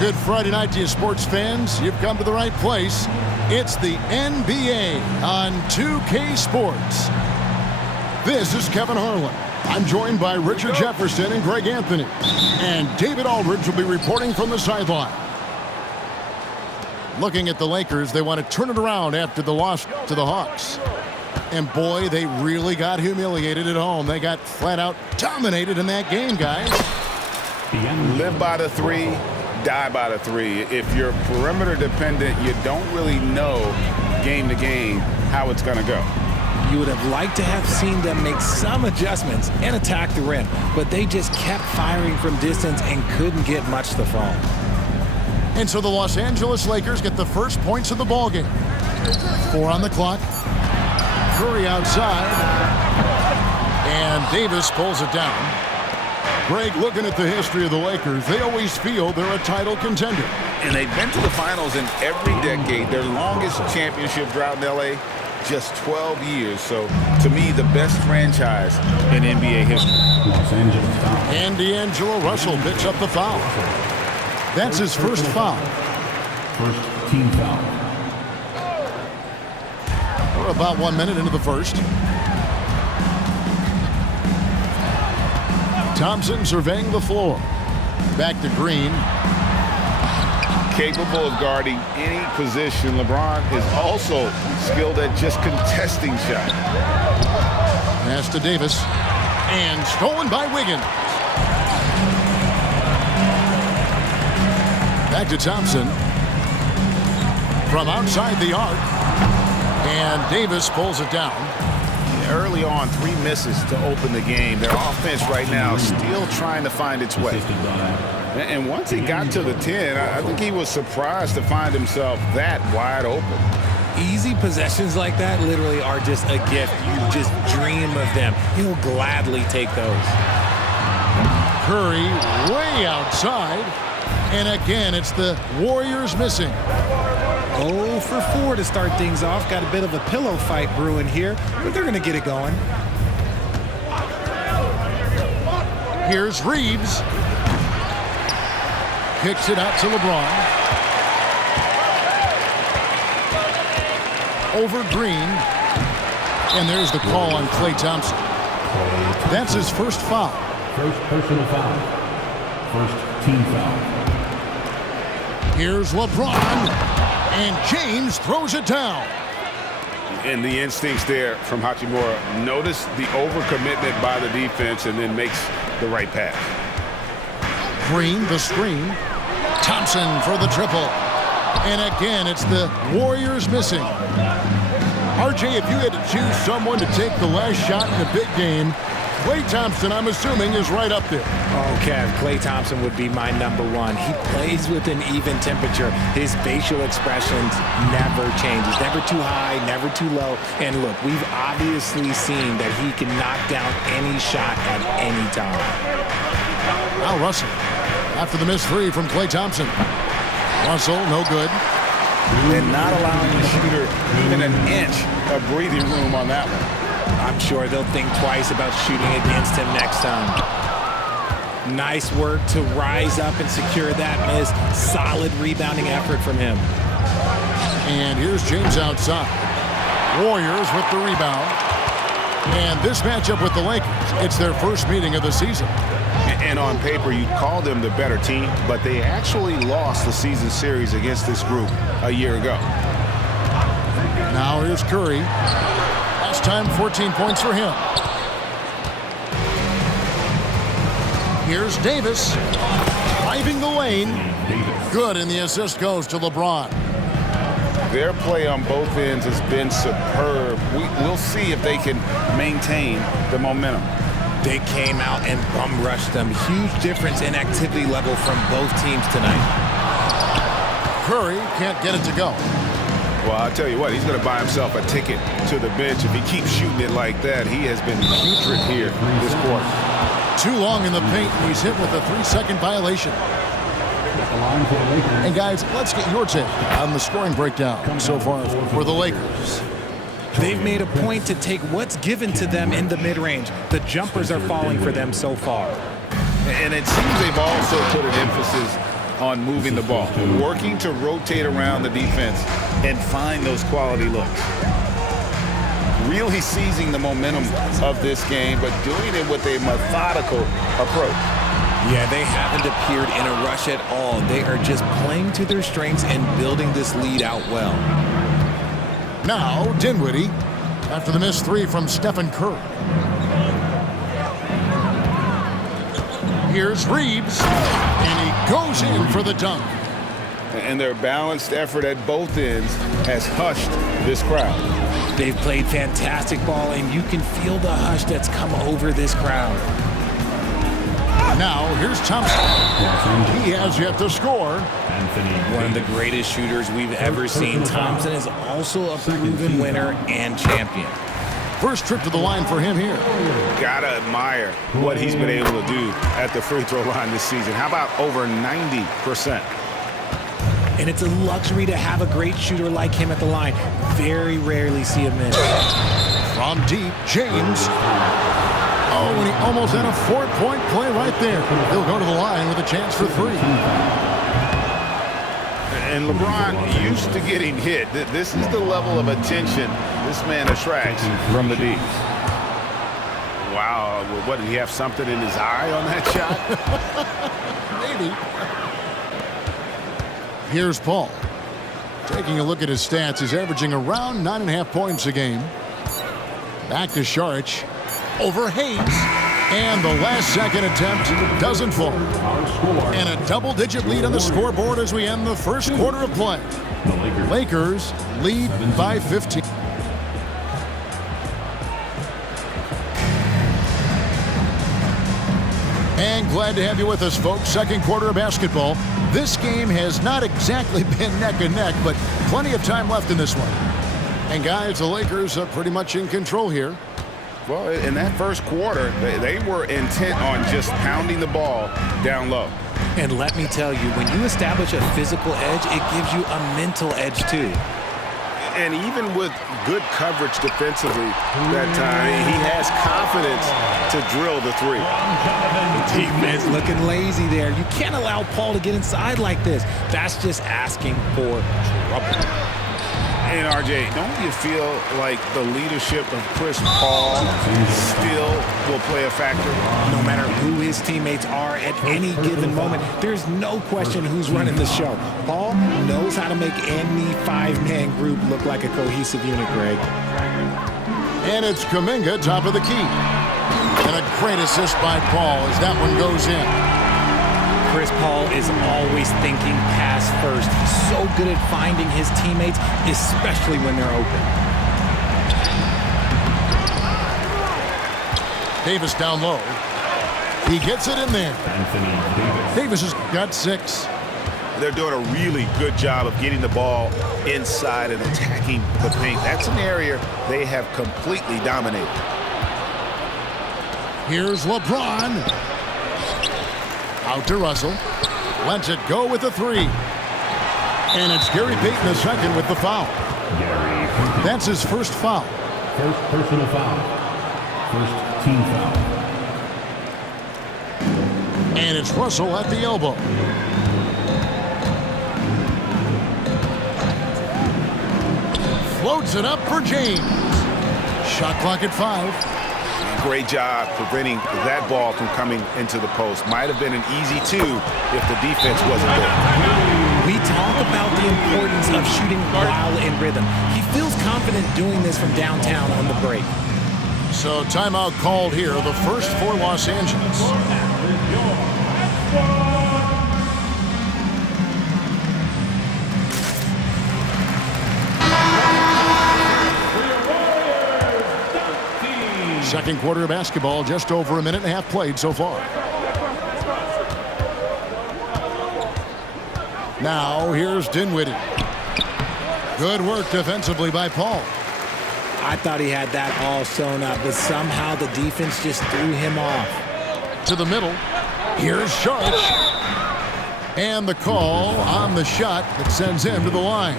Good Friday night to you, sports fans. You've come to the right place. It's the NBA on 2K Sports. This is Kevin Harlan. I'm joined by Richard Jefferson and Greg Anthony. And David Aldridge will be reporting from the sideline. Looking at the Lakers, they want to turn it around after the loss to the Hawks. And boy, they really got humiliated at home. They got flat out dominated in that game, guys. Live by the three, die by the three. If you're perimeter dependent, you don't really know game to game how it's going to go. You would have liked to have seen them make some adjustments and attack the rim, but they just kept firing from distance and couldn't get much to fall. And so the Los Angeles Lakers get the first points of the ballgame. 4 on the clock. Curry outside. And Davis pulls it down. Greg, looking at the history of the Lakers, they always feel they're a title contender. And they've been to the finals in every decade. Their longest championship drought in L.A., just 12 years. So, to me, the best franchise in NBA history. And D'Angelo Russell picks up the foul. That's his first foul. First team foul. We're about 1 minute into the first. Thompson surveying the floor. Back to Green. Capable of guarding any position. LeBron is also skilled at just contesting shots. Pass to Davis. And stolen by Wiggins. Back to Thompson. From outside the arc. And Davis pulls it down. Early on, 3 misses to open the game. Their offense right now still trying to find its way. And once he got to the 10, I think he was surprised to find himself that wide open. Easy possessions like that literally are just a gift. You just dream of them. He'll gladly take those. Curry way outside. And again, it's the Warriors missing. 0 for 4 to start things off. Got a bit of a pillow fight brewing here, but they're going to get it going. Here's Reeves. Kicks it out to LeBron. Over Green. And there's the call on Klay Thompson. That's his first foul. First personal foul. First team foul. Here's LeBron. And James throws it down. And the instincts there from Hachimura. Notice the overcommitment by the defense and then makes the right pass. Green, the screen. Thompson for the triple. And again, it's the Warriors missing. RJ, if you had to choose someone to take the last shot in a big game, Klay Thompson, I'm assuming, is right up there. Oh, Kev, Klay Thompson would be my #1. He plays with an even temperature. His facial expressions never changes. Never too high, never too low. And look, we've obviously seen that he can knock down any shot at any time. Now Russell, after the missed 3 from Klay Thompson. Russell, no good. And not allowing the shooter even an inch of breathing room on that one. I'm sure they'll think twice about shooting against him next time. Nice work to rise up and secure that miss. Solid rebounding effort from him. And here's James outside. Warriors with the rebound. And this matchup with the Lakers, it's their first meeting of the season. And on paper, you'd call them the better team, but they actually lost the season series against this group a year ago. Now here's Curry. Last time, 14 points for him. Here's Davis. Driving the lane. Good, and the assist goes to LeBron. Their play on both ends has been superb. We'll see if they can maintain the momentum. They came out and bum rushed them. Huge difference in activity level from both teams tonight. Curry can't get it to go. Well, I'll tell you what, he's going to buy himself a ticket to the bench if he keeps shooting it like that. He has been putrid here this quarter. Too long in the paint. He's hit with a 3-second violation. And guys, let's get your take on the scoring breakdown so far for the Lakers. They've made a point to take what's given to them in the mid-range. The jumpers are falling for them so far. And it seems they've also put an emphasis on moving the ball, working to rotate around the defense and find those quality looks. Really seizing the momentum of this game, but doing it with a methodical approach. Yeah, they haven't appeared in a rush at all. They are just playing to their strengths and building this lead out well. Now, Dinwiddie, after the missed three from Stephen Curry. Here's Reeves, and he goes in for the dunk. And their balanced effort at both ends has hushed this crowd. They've played fantastic ball, and you can feel the hush that's come over this crowd. Now, here's Thompson. He has yet to score. One of the greatest shooters we've ever seen. Thompson is also a proven winner and champion. First trip to the line for him here. Gotta admire what he's been able to do at the free throw line this season. How about over 90%? And it's a luxury to have a great shooter like him at the line. Very rarely see him miss. From deep, James. Oh, and he almost had a 4-point play right there. He'll go to the line with a chance for three. And LeBron used to getting hit. This is the level of attention this man attracts from the deep. Wow, what, did he have something in his eye on that shot? Maybe. Here's Paul. Taking a look at his stats, he's averaging around 9.5 points a game. Back to Saric. Over Hayes. And the last second attempt doesn't fall. And a double-digit lead on the scoreboard as we end the first quarter of play. Lakers lead by 15. And glad to have you with us, folks. Second quarter of basketball. This game has not exactly been neck and neck, but plenty of time left in this one. And guys, the Lakers are pretty much in control here. Well, in that first quarter, they were intent on just pounding the ball down low. And let me tell you, when you establish a physical edge, it gives you a mental edge too. And even with good coverage defensively that time, he has confidence to drill the three. Defense looking lazy there. You can't allow Paul to get inside like this. That's just asking for trouble. And RJ, don't you feel like the leadership of Chris Paul still will play a factor? No matter who his teammates are at any given moment, there's no question who's running the show. Paul knows how to make any five-man group look like a cohesive unit, Greg. And it's Kuminga, top of the key. And a great assist by Paul as that one goes in. Chris Paul is always thinking pass first. He's so good at finding his teammates, especially when they're open. Davis down low. He gets it in there. Davis has got 6. They're doing a really good job of getting the ball inside and attacking the paint. That's an area they have completely dominated. Here's LeBron. Out to Russell. Lets it go with the 3. And it's Gary Payton the second with the foul. That's his first foul. First personal foul. First team foul. And it's Russell at the elbow. Floats it up for James. Shot clock at 5. Great job preventing that ball from coming into the post. Might have been an easy 2 if the defense wasn't there. We talk about the importance of shooting while in rhythm. He feels confident doing this from downtown on the break. So timeout called here, the first for Los Angeles. Second quarter of basketball, just over a minute and a half played so far. Now here's Dinwiddie. Good work defensively by Paul. I thought he had that all sewn up, but somehow the defense just threw him off. To the middle. Here's Saric. And the call on the shot that sends him to the line.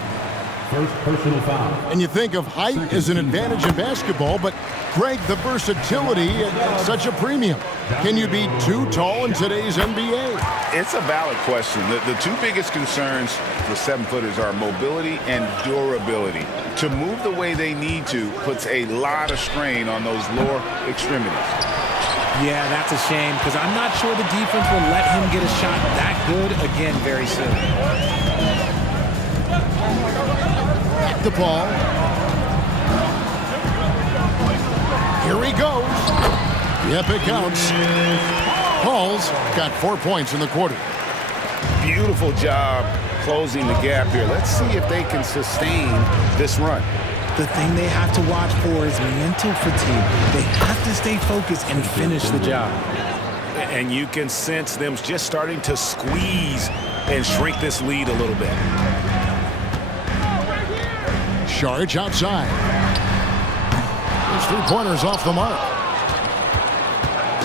First personal foul. And you think of height as an advantage in basketball, but Greg, the versatility at such a premium. Can you be too tall in today's NBA? It's a valid question. The two biggest concerns for 7-footers are mobility and durability. To move the way they need to puts a lot of strain on those lower extremities. Yeah, that's a shame because I'm not sure the defense will let him get a shot that good again very soon. The ball. Here he goes. Yep, it counts. Paul's got 4 points in the quarter. Beautiful job closing the gap here. Let's see if they can sustain this run. The thing they have to watch for is mental fatigue. They have to stay focused and finish the job. And you can sense them just starting to squeeze and shrink this lead a little bit. Saric outside. His 3-pointers off the mark.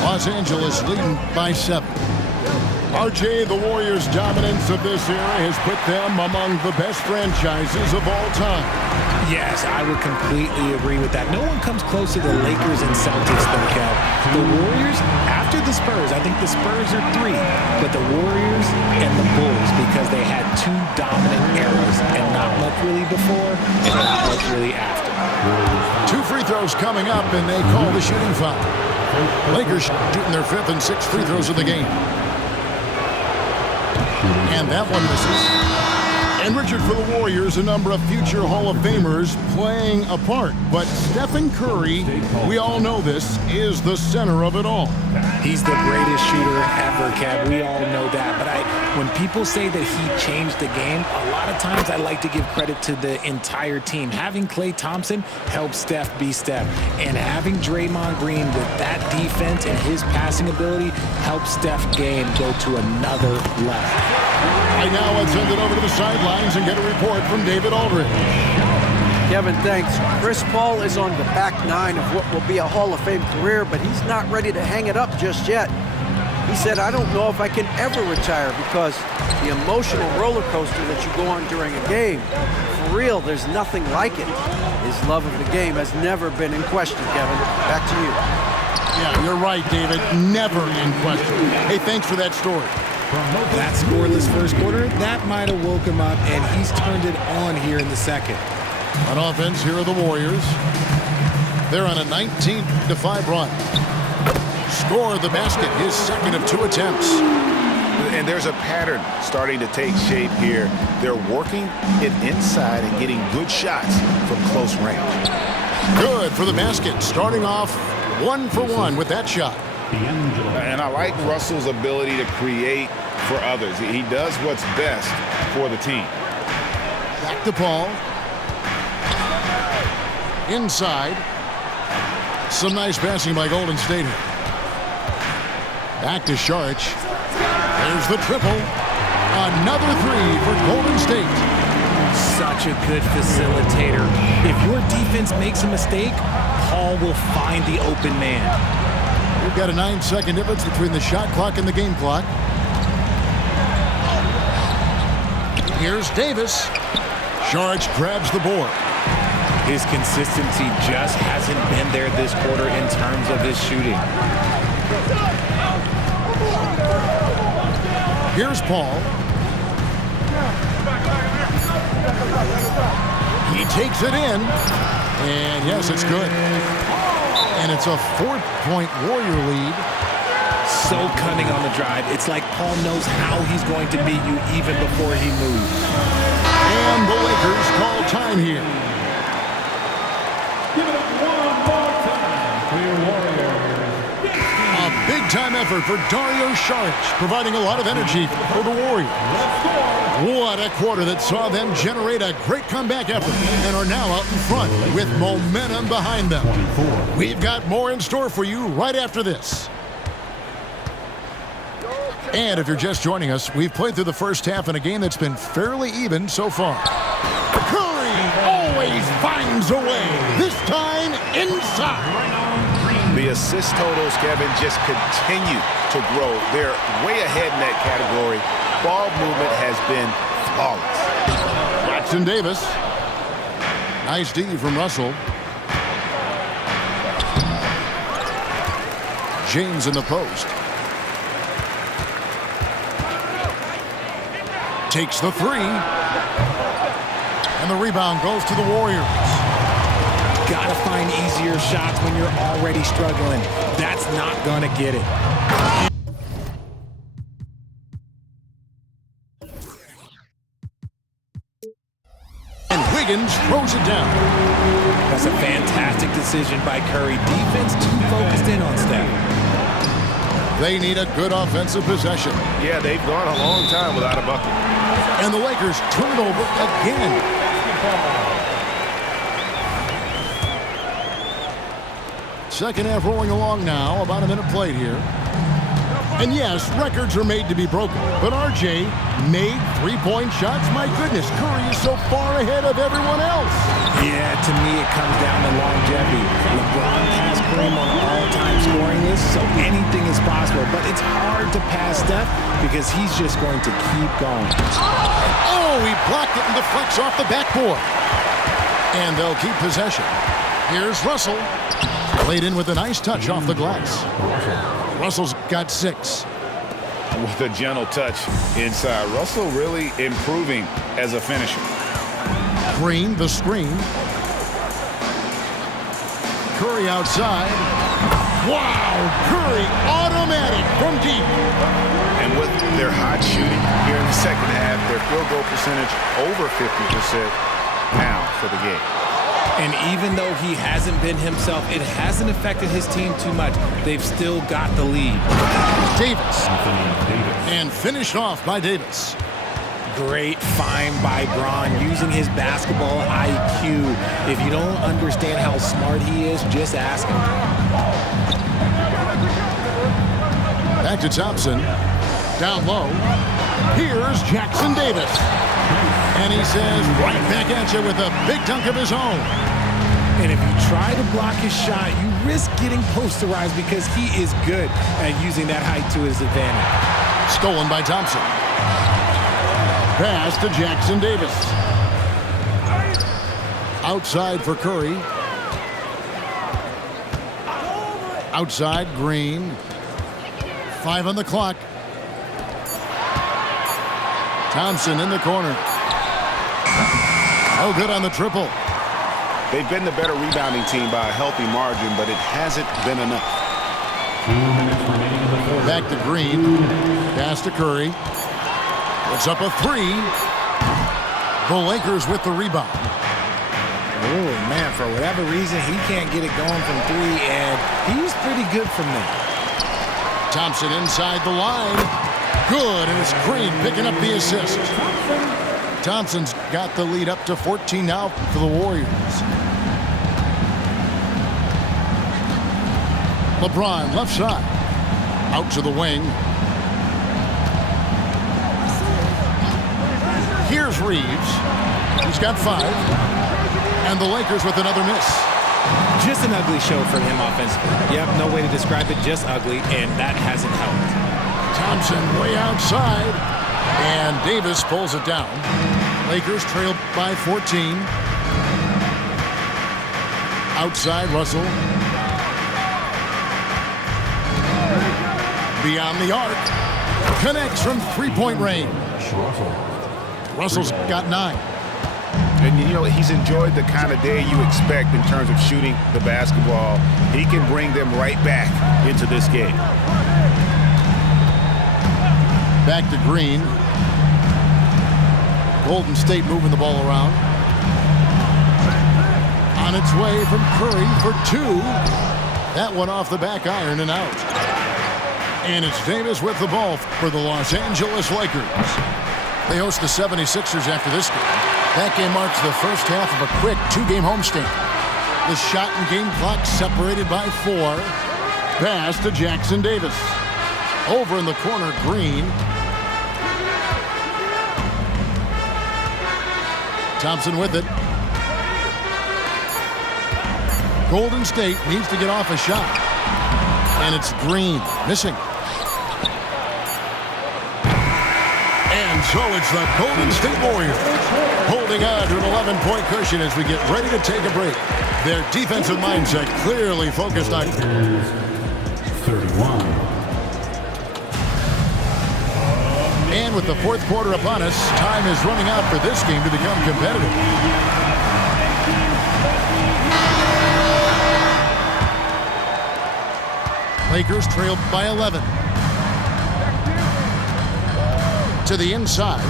Los Angeles leading by 7. RJ, the Warriors' dominance of this era has put them among the best franchises of all time. Yes, I would completely agree with that. No one comes close to the Lakers and Celtics, though, Kev. The Warriors, after the Spurs, I think the Spurs are 3, but the Warriors and the Bulls, because they had 2 dominant eras, and not much really before, and not much really after. 2 free throws coming up, and they call the shooting foul. Lakers shooting their 5th and 6th free throws of the game. And that one misses. And Richard, for the Warriors, a number of future Hall of Famers playing a part. But Stephen Curry, we all know this, is the center of it all. He's the greatest shooter ever, Kev. We all know that. But when people say that he changed the game, a lot of times I like to give credit to the entire team. Having Klay Thompson helped Steph be Steph. And having Draymond Green with that defense and his passing ability helped Steph's game go to another level. Right now, let's send it over to the sidelines and get a report from David Aldridge. Kevin, thanks. Chris Paul is on the back 9 of what will be a Hall of Fame career, but he's not ready to hang it up just yet. He said, I don't know if I can ever retire because the emotional roller coaster that you go on during a game, for real, there's nothing like it. His love of the game has never been in question, Kevin. Back to you. Yeah, you're right, David. Never in question. Hey, thanks for that story. That scoreless first quarter, that might have woke him up, and he's turned it on here in the second. On offense, here are the Warriors. They're on a 19-5 run. Score the basket, his second of 2 attempts. And there's a pattern starting to take shape here. They're working it inside and getting good shots from close range. Good for the basket, starting off 1 for 1 with that shot. And I like Russell's ability to create for others. He does what's best for the team. Back to Paul. Inside. Some nice passing by Golden State here. Back to Saric. There's the triple. Another 3 for Golden State. Such a good facilitator. If your defense makes a mistake, Paul will find the open man. We've got a 9-second difference between the shot clock and the game clock. Here's Davis. Saric grabs the board. His consistency just hasn't been there this quarter in terms of his shooting. Here's Paul. He takes it in. And yes, it's good. And it's a 4-point Warrior lead. So cunning on the drive. It's like Paul knows how he's going to beat you even before he moves. And the Lakers call time here. Give it up one more time for your Warriors. A big-time effort for Dario Saric, providing a lot of energy for the Warriors. What a quarter that saw them generate a great comeback effort and are now out in front with momentum behind them. We've got more in store for you right after this. And if you're just joining us, we've played through the first half in a game that's been fairly even so far. Curry always finds a way, this time inside. The assist totals, Kevin, just continue to grow. They're way ahead in that category. Ball movement has been flawless. Jackson Davis. Nice D from Russell. James in the post. Takes the three. And the rebound goes to the Warriors. Gotta find easier shots when you're already struggling. That's not gonna get it. And Wiggins throws it down. That's a fantastic decision by Curry. Defense too focused in on Steph. They need a good offensive possession. Yeah, they've gone a long time without a bucket. And the Lakers turn it over again. Second half rolling along now. About a minute played here. And yes, records are made to be broken. But RJ made three-point shots. My goodness, Curry is so far ahead of everyone else. Yeah, to me it comes down to longevity. LeBron passed Kareem on the all-time scoring list, so anything is possible. But it's hard to pass Steph because he's just going to keep going. Oh, he blocked it and deflects off the backboard. And they'll keep possession. Here's Russell. Played in with a nice touch off the glass. Russell's got 6. With a gentle touch inside. Russell really improving as a finisher. Green, the screen. Curry outside. Wow, Curry automatic from deep. And with their hot shooting here in the second half, their field goal percentage over 50% now for the game. And even though he hasn't been himself, it hasn't affected his team too much. They've still got the lead. Davis. And finished off by Davis. Great find by Bron, using his basketball IQ. If you don't understand how smart he is, just ask him. Back to Thompson. Down low. Here's Jackson Davis. And he says, right back at you with a big dunk of his own. And if you try to block his shot, you risk getting posterized because he is good at using that height to his advantage. Stolen by Thompson. Pass to Jackson Davis. Outside for Curry. Outside, Green. 5 on the clock. Thompson in the corner. Oh, good on the triple. They've been the better rebounding team by a healthy margin, but it hasn't been enough. Back to Green. Pass to Curry. Puts up a 3. The Lakers with the rebound. Oh, man, for whatever reason, he can't get it going from 3, and he's pretty good from there. Thompson inside the line. Good, and it's Green picking up the assist. Thompson's got the lead up to 14 now for the Warriors. LeBron left side. Out to the wing. Here's Reeves. He's got 5. And the Lakers with another miss. Just an ugly show from him offensively. Yep, no way to describe it, just ugly, and that hasn't helped. Thompson way outside, and Davis pulls it down. Lakers trail by 14. Outside, Russell. Beyond the arc. Connects from three-point range. Russell's got 9. And, you know, he's enjoyed the kind of day you expect in terms of shooting the basketball. He can bring them right back into this game. Back to Green. Golden State moving the ball around. On its way from Curry for 2. That one off the back iron and out. And it's Davis with the ball for the Los Angeles Lakers. They host the 76ers after this game. That game marks the first half of a quick 2-game homestand. The shot and game clock separated by 4. Pass to Jackson Davis. Over in the corner, Green. Thompson with it. Golden State needs to get off a shot. And it's Green missing. And So it's the Golden State Warriors holding on to an 11-point cushion as we get ready to take a break. Their defensive mindset clearly focused on 31. And with the fourth quarter upon us, time is running out for this game to become competitive. Lakers trail by 11. To the inside,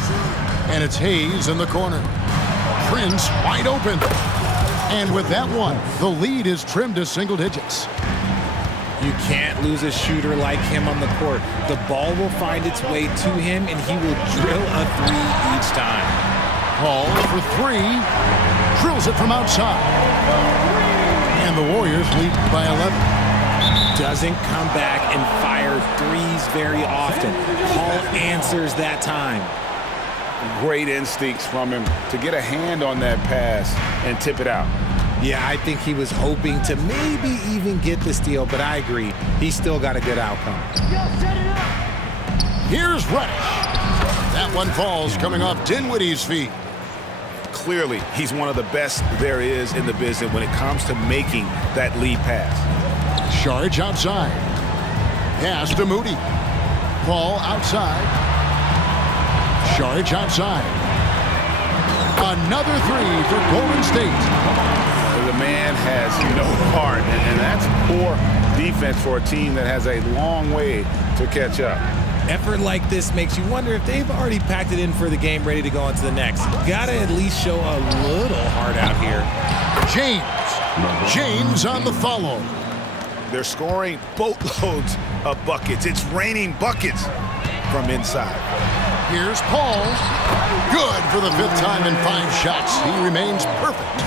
and it's Hayes in the corner. Prince wide open. And with that one, the lead is trimmed to single digits. You can't lose a shooter like him on the court. The ball will find its way to him, and he will drill a three each time. Paul for three. Drills it from outside. And the Warriors lead by 11. Doesn't come back and fire threes very often. Paul answers that time. Great instincts from him to get a hand on that pass and tip it out. Yeah, I think he was hoping to maybe even get the steal, but I agree. He still got a good outcome. Here's Reddish. That one falls coming off Dinwiddie's feet. Clearly, he's one of the best there is in the business when it comes to making that lead pass. Charge outside. Pass to Moody. Ball outside. Charge outside. Another three for Golden State. The man has no heart, and that's poor defense for a team that has a long way to catch up. Effort like this makes you wonder if they've already packed it in for the game ready to go on to the next. Gotta at least show a little heart out here. James on the follow. They're scoring boatloads of buckets. It's raining buckets from inside. Here's Paul. Good for the fifth time in 5 shots. He remains perfect.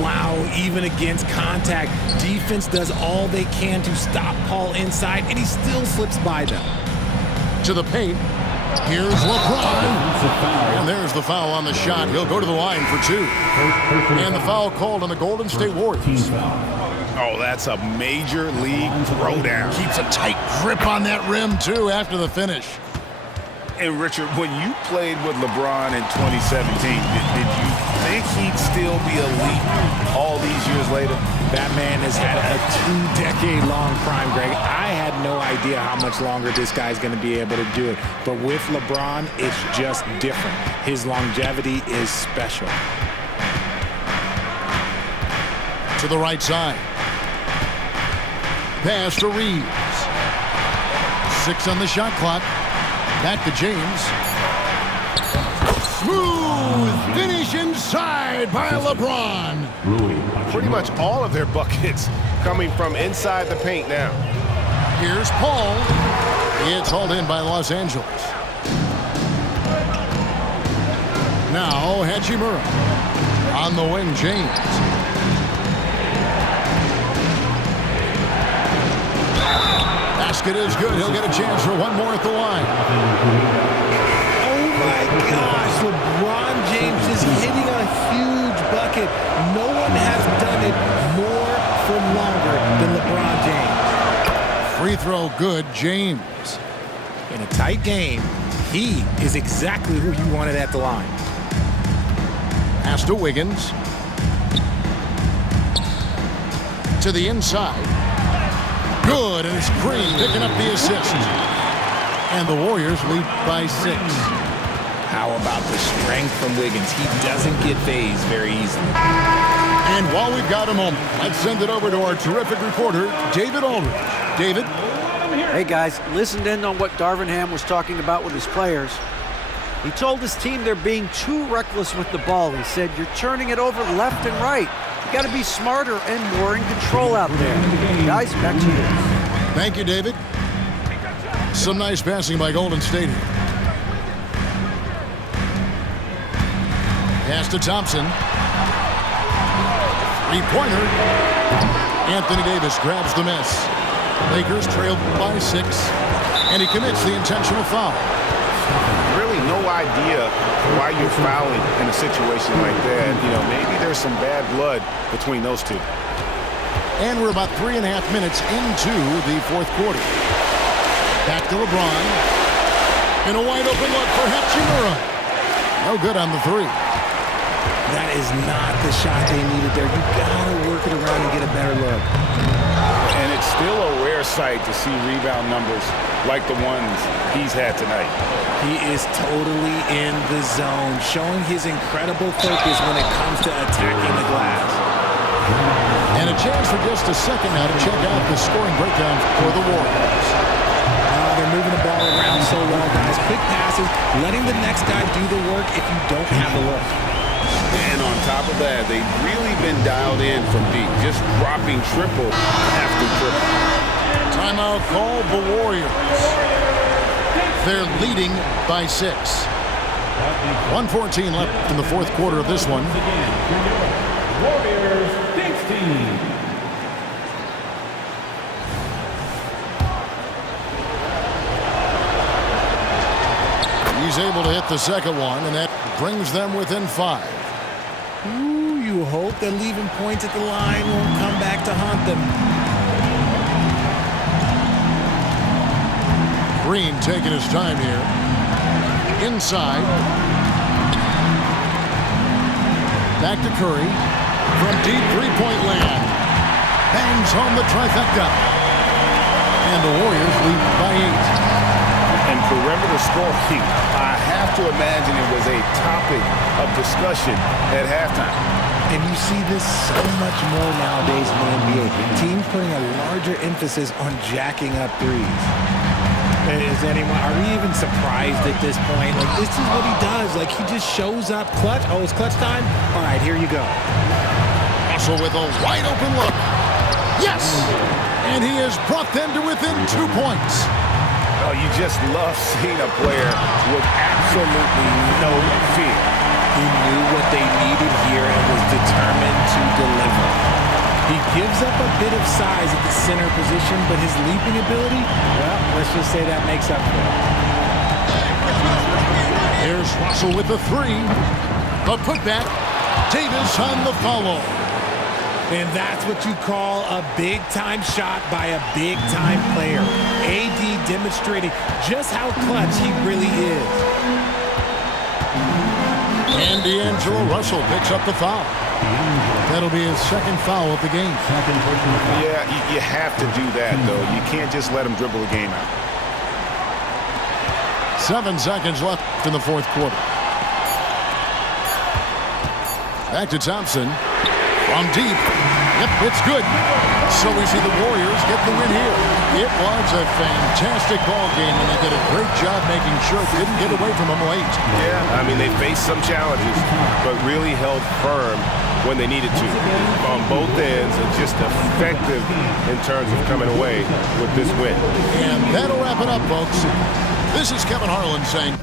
Wow, even against contact, defense does all they can to stop Paul inside, and he still slips by them. To the paint. Here's LeBron. And there's the foul on the shot. He'll go to the line for 2. And the foul called on the Golden State Warriors. Oh, that's a major league throwdown. Keeps a tight grip on that rim, too, after the finish. And, Richard, when you played with LeBron in 2017, did you think he'd still be elite all these years later? That man has had a 2-decade-long prime, Greg. I had no idea how much longer this guy's going to be able to do it. But with LeBron, it's just different. His longevity is special. To the right side. Pass to Reeves. 6 on the shot clock. Back to James. Smooth finish inside by LeBron. Pretty much all of their buckets coming from inside the paint now. Here's Paul. It's hauled in by Los Angeles. Now Hachimura. On the wing, James. Basket is good. He'll get a chance for one more at the line. Oh my gosh, LeBron James is hitting a huge bucket. No one has done it more for longer than LeBron James. Free throw good, James. In a tight game, he is exactly who you wanted at the line. Pass to Wiggins. To the inside. Good, and it's Green picking up the assist. And the Warriors lead by 6. How about the strength from Wiggins? He doesn't get phased very easily. And while we've got a moment, let's send it over to our terrific reporter, David Aldridge. David? Hey, guys, listened in on what Darvin Ham was talking about with his players. He told his team they're being too reckless with the ball. He said, you're turning it over left and right. You got to be smarter and more in control out there. Guys, back to you. Thank you, David. Some nice passing by Golden State. Pass to Thompson. Three-pointer. Anthony Davis grabs the miss. Lakers trail by 6, and he commits the intentional foul. Really no idea why you're fouling in a situation like that. You know, maybe there's some bad blood between those two. And we're about 3.5 minutes into the fourth quarter. Back to LeBron. And a wide open look for Hachimura. No good on the three. That is not the shot they needed there. You gotta work it around and get a better look. And it's still a rare sight to see rebound numbers like the ones he's had tonight. He is totally in the zone, showing his incredible focus when it comes to attacking the glass. And a chance for just a second now to check out the scoring breakdown for the Warriors. They're moving the ball around so well, guys. Quick passes, letting the next guy do the work if you don't have a look. And on top of that, they've really been dialed in from deep, just dropping triple after triple. Timeout call, the Warriors. They're leading by 6. 1:14 left in the fourth quarter of this one. Warriors 16. He's able to hit the second one, and that brings them within 5. Ooh, you hope that leaving points at the line won't come back to haunt them. Green taking his time here. Inside. Back to Curry. From deep three-point land. Bangs home the trifecta. And the Warriors lead by 8. And perimeter scoring, I have to imagine it was a topic of discussion at halftime. And you see this so much more nowadays in the NBA. Teams putting a larger emphasis on jacking up threes. Are we even surprised at this point? Like, this is what he does. Like, he just shows up clutch. Oh, it's clutch time? All right, here you go. Also with a wide open look. Yes! And he has brought them to within 2 points. Oh, you just love seeing a player with absolutely no fear. He knew what they needed here and was determined to deliver. He gives up a bit of size at the center position, but his leaping ability, well, let's just say that makes up for it. Here's Russell with the 3. The putback. Davis on the follow. And that's what you call a big-time shot by a big-time player. AD demonstrating just how clutch he really is. And D'Angelo Russell picks up the foul. That'll be his second foul of the game. Yeah, you have to do that, though. You can't just let him dribble the game out. 7 seconds left in the fourth quarter. Back to Thompson. From deep. Yep, it's good. So we see the Warriors get the win here. It was a fantastic ball game, and they did a great job making sure it didn't get away from them late. Yeah, I mean, they faced some challenges, but really held firm when they needed to on both ends and just effective in terms of coming away with this win. And that'll wrap it up, folks. This is Kevin Harlan saying...